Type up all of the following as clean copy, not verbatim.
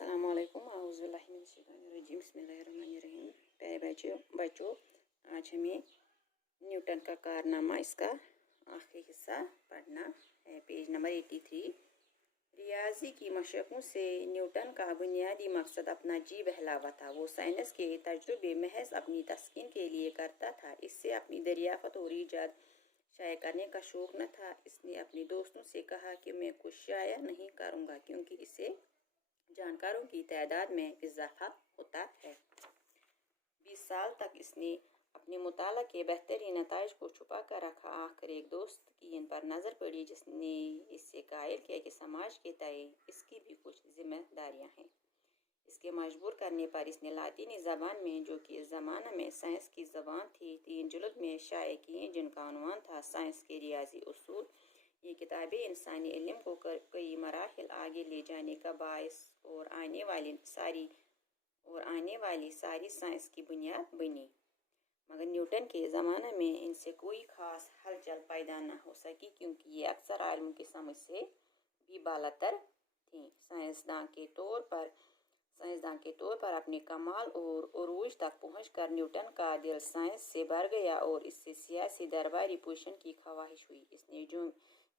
अस्सलामुअलैकुम आऊज़ुबिल्लाहिमिनश्शैतानिर्रजीम बिस्मिल्लाहिर्रहमानिर्रहीम। प्यारे बच्चों, आज हमें न्यूटन का कारनामा इसका आखिरी हिस्सा पढ़ना है। Page number 83। रियाजी की मशक़ों से न्यूटन का बुनियादी मकसद अपना जी बहलावा था। वो साइंस के तजुर्बे महज अपनी तस्कीन के लिए करता था। इससे अपनी दरियाफ़त और ईजाद शाया करने का शौक़ न था। इसने अपने दोस्तों से कहा कि मैं कुछ शाया नहीं करूँगा क्योंकि इससे जानकारों की तादाद में इजाफा होता है। 20 साल तक इसने अपने मुताला के बेहतरीन नताइज को छुपा कर रखा। आखिर एक दोस्त की इन पर नज़र पड़ी जिसने इससे कायल किया कि समाज के तय इसकी भी कुछ जिम्मेदारियां हैं। इसके मजबूर करने पर इसने लातीनी ज़बान में, जो कि इस ज़माना में साइंस की ज़बान थी, 3 जुल्द में शाये किए जिनका उन्वान था साइंस के रियाजी उसूल। ये किताबें इंसानी इल्म को कई मराहिल आगे ले जाने का बायस और आने वाली सारी साइंस की बुनियाद बनी। मगर न्यूटन के ज़माने में इनसे कोई ख़ास हलचल पैदा न हो सकी क्योंकि ये अक्सर आलिम की समझ से भी बालातर थीं। साइंसदान के तौर पर अपने कमाल और उरूज तक पहुंचकर न्यूटन का दिल साइंस से भर गया और इससे सियासी दरबारी पोजीशन की ख्वाहिश हुई। इसने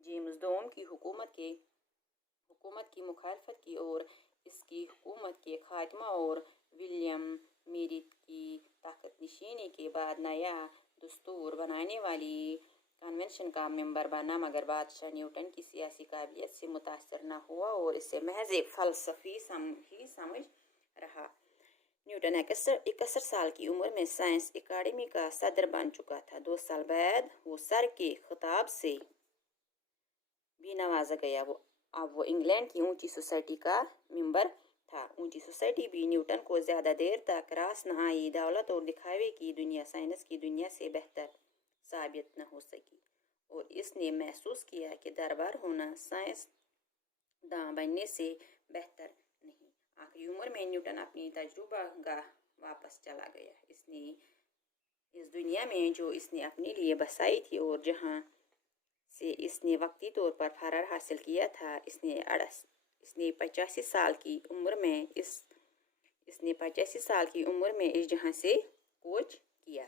जेम्स दोम की हुकूमत की मुखालफत की और इसकी हुकूमत के खात्मा और विलियम मेरिट की तख्तनशीनी के बाद नया दस्तूर बनाने वाली कन्वेंशन का मेंबर बना। मगर बादशाह न्यूटन की सियासी काबिलियत से मुतासर न हुआ और इसे महज एक फ़लसफ़ी ही समझ रहा। न्यूटन 61 साल की उम्र में साइंस एकेडमी का सदर बन चुका था। 2 साल बाद वो सर के खिताब से भी नवाजा गया। अब वो इंग्लैंड की ऊंची सोसाइटी का मेंबर था। ऊंची सोसाइटी भी न्यूटन को ज़्यादा देर तक रास न आई। दौलत और दिखावे की दुनिया साइंस की दुनिया से बेहतर साबित न हो सकी और इसने महसूस किया कि दरबार होना साइंसदान बनने से बेहतर नहीं। आखिरी उम्र में न्यूटन अपनी तजुर्बा गाह वापस चला गया। इसने इस दुनिया में जो इसने अपने लिए बसाई थी और जहाँ से इसने वक्ती तौर पर फरार हासिल किया था, इसने 85 साल की उम्र में इस जहां से कूच किया।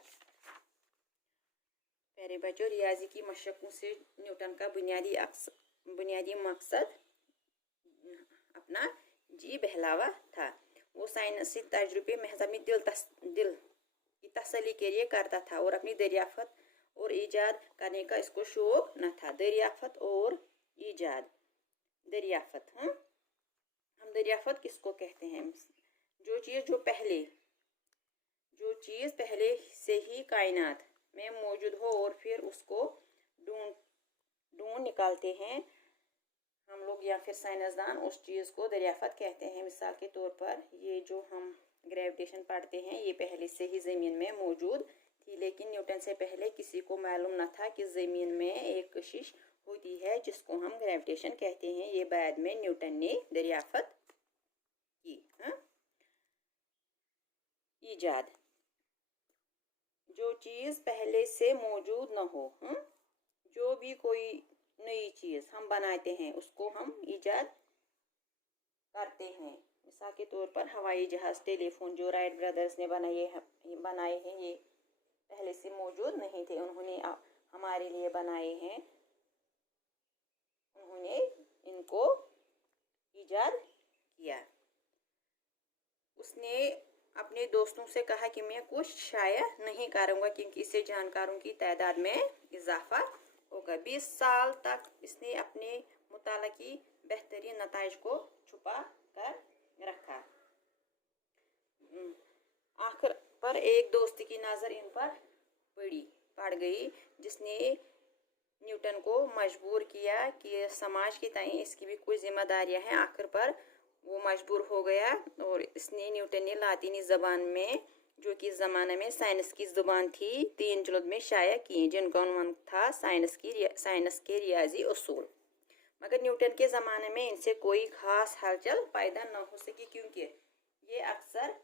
प्यारे बच्चों, रियाजी की मशक़ों से न्यूटन का बुनियादी मकसद अपना जी बहलावा था। वो साइंसी तजुर्बे महज अपनी दिल की तसल्ली के लिए करता था और अपनी दरियाफ़त और ईजाद करने का इसको शौक़ न था। दरियाफ़त और ईजाद। हम दरियाफ़त किसको कहते हैं? जो चीज़ पहले से ही कायनात में मौजूद हो और फिर उसको ढूंढ निकालते हैं हम लोग या फिर साइंसदान, उस चीज़ को दरियाफ़त कहते हैं। मिसाल के तौर पर ये जो हम ग्रेविटेशन पढ़ते हैं, ये पहले से ही ज़मीन में मौजूद थी, लेकिन न्यूटन से पहले किसी को मालूम न था कि ज़मीन में एक कशिश होती है जिसको हम ग्रेविटेशन कहते हैं। ये बाद में न्यूटन ने दरियाफ़त की। ईजाद। जो चीज़ पहले से मौजूद न हो, जो भी कोई नई चीज़ हम बनाते हैं उसको हम ईजाद करते हैं। मिसाल के तौर पर हवाई जहाज़, टेलीफोन जो राइट ब्रदर्स ने बनाए हैं, ये पहले से मौजूद नहीं थे, उन्होंने हमारे लिए बनाए हैं। उन्होंने इनको ईजाद किया। उसने अपने दोस्तों से कहा कि मैं कुछ शाया नहीं करूँगा क्योंकि इससे जानकारों की तादाद में इजाफा होगा। 20 साल तक इसने अपने मुताला की बेहतरीन नताइज को छुपा कर रखा। आखिर पर एक दोस्त की नज़र इन पर पड़ गई जिसने न्यूटन को मजबूर किया कि समाज के तय इसकी भी कुछ जिम्मेदारियां हैं। आखिर पर वो मजबूर हो गया और इसने न्यूटन ने लातीनी ज़बान में, जो कि ज़माने में साइंस की ज़ुबान थी, 3 जुल्द में शाया किए जिनका उन्वान था साइंस के रियाजी उसूल। मगर न्यूटन के ज़माने में इनसे कोई ख़ास हलचल पैदा न हो सकी क्योंकि ये अक्सर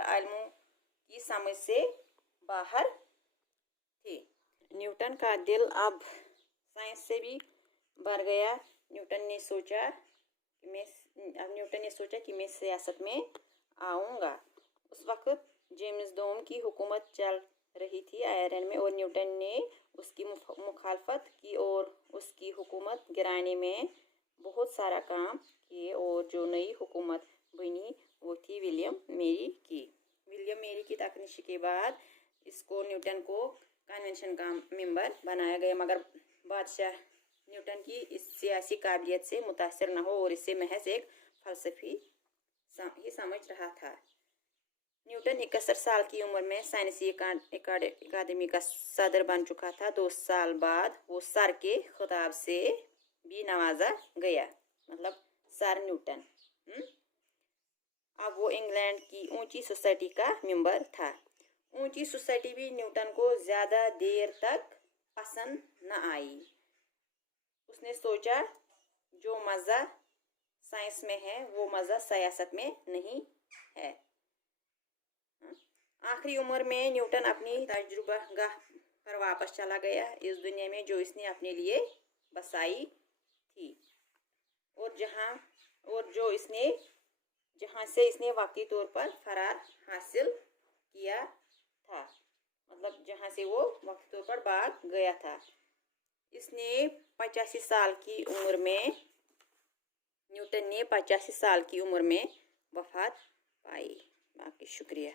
आलिमों की समझ से बाहर थे। न्यूटन का दिल अब साइंस से भी भर गया। न्यूटन ने सोचा कि न्यूटन ने सोचा कि मैं सियासत में आऊँगा। उस वक़्त जेम्स डोम की हुकूमत चल रही थी आयरलैंड में, और न्यूटन ने उसकी मुखालफत की और उसकी हुकूमत गिराने में बहुत सारा काम किए। और जो नई हुकूमत बनी वो थी विलियम मेरी की। विलियम मेरी की तकनीशी के बाद इसको न्यूटन को कन्वेंशन का मेंबर बनाया गया, मगर बादशाह न्यूटन की इस सियासी काबिलियत से मुतासर न हो और इसे महज एक फलसफी ही समझ रहा था। न्यूटन 71 साल की उम्र में साइंसी अकादमी का सदर बन चुका था। 2 साल बाद वो सर के खिताब से भी नवाजा गया, मतलब सर न्यूटन। अब वो इंग्लैंड की ऊंची सोसाइटी का मेंबर था। ऊंची सोसाइटी भी न्यूटन को ज़्यादा देर तक पसंद न आई। उसने सोचा जो मज़ा साइंस में है वो मज़ा सियासत में नहीं है। आखिरी उम्र में न्यूटन अपनी तजुर्बागाह पर वापस चला गया, इस दुनिया में जो इसने अपने लिए बसाई थी, और जहाँ से इसने वक्ती तौर पर फरार हासिल किया था, मतलब जहाँ से वो वक्ती तौर पर भाग गया था। इसने 85 साल की उम्र में न्यूटन ने 85 साल की उम्र में वफात पाई। बाकी शुक्रिया।